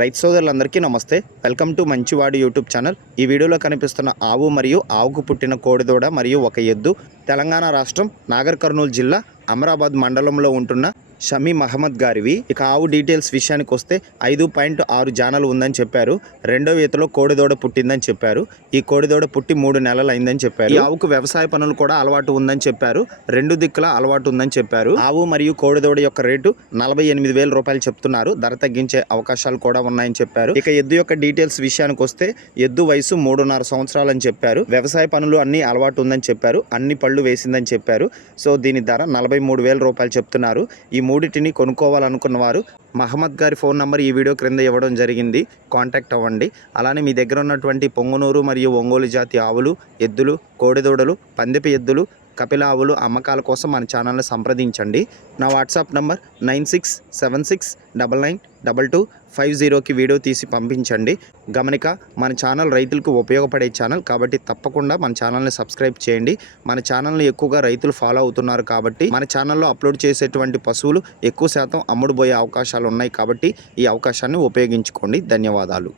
రైతు సోదరులందరికీ నమస్తే. వెల్కమ్ టు మంచివాడు యూట్యూబ్ ఛానల్. ఈ వీడియోలో కనిపిస్తున్న ఆవు మరియు ఆవుకు పుట్టిన కోడిదూడ మరియు ఒక ఎద్దు తెలంగాణ రాష్ట్రం నాగర్ కర్నూలు జిల్లా అమరాబాద్ మండలంలో ఉంటున్న షమీ మహమ్మద్ గారివి. ఇక ఆవు డీటెయిల్స్ విషయానికి వస్తే 5.6 జానలు ఉందని చెప్పారు. రెండో ఈతలో కోడిదూడ పుట్టిందని చెప్పారు. ఈ కోడిదూడ పుట్టి 3 నెలలు అయిందని చెప్పారు. ఈ ఆవుకు వ్యవసాయ పనులు కూడా అలవాటు ఉందని చెప్పారు. 2 దిక్కుల అలవాటు ఉందని చెప్పారు. ఆవు మరియు కోడిదూడ యొక్క రేటు 48,000 రూపాయలు చెప్తున్నారు. ధర తగ్గించే అవకాశాలు కూడా ఉన్నాయని చెప్పారు. ఇక ఎద్దు యొక్క డీటెయిల్స్ విషయానికి వస్తే ఎద్దు వయసు 3.5 సంవత్సరాలు అని చెప్పారు. వ్యవసాయ పనులు అన్ని అలవాటు ఉందని చెప్పారు. అన్ని పళ్ళు వేసిందని చెప్పారు. సో దీని ధర 43,000 రూపాయలు చెప్తున్నారు. ఈ మూడిటిని కొనుక్కోవాలనుకున్న వారు మహమ్మద్ గారి ఫోన్ నంబర్ ఈ వీడియో క్రింద ఇవ్వడం జరిగింది. కాంటాక్ట్ అవ్వండి. అలానే మీ దగ్గర ఉన్నటువంటి పొంగునూరు మరియు ఒంగోలు జాతి ఆవులు, ఎద్దులు, కోడిదూడలు, పందెపు ఎద్దులు, కపిల ఆవులు అమ్మకాల కోసం మన ఛానల్ని సంప్రదించండి. నా వాట్సాప్ నంబర్ 9676992250కి వీడియో తీసి పంపించండి. గమనిక, మన ఛానల్ రైతులకు ఉపయోగపడే ఛానల్ కాబట్టి తప్పకుండా మన ఛానల్ని సబ్స్క్రైబ్ చేయండి. మన ఛానల్ని ఎక్కువగా రైతులు ఫాలో అవుతున్నారు కాబట్టి మన ఛానల్లో అప్లోడ్ చేసేటువంటి పశువులు ఎక్కువ శాతం అమ్ముడుపోయే అవకాశాలు ఉన్నాయి కాబట్టి ఈ అవకాశాన్ని ఉపయోగించుకోండి. ధన్యవాదాలు.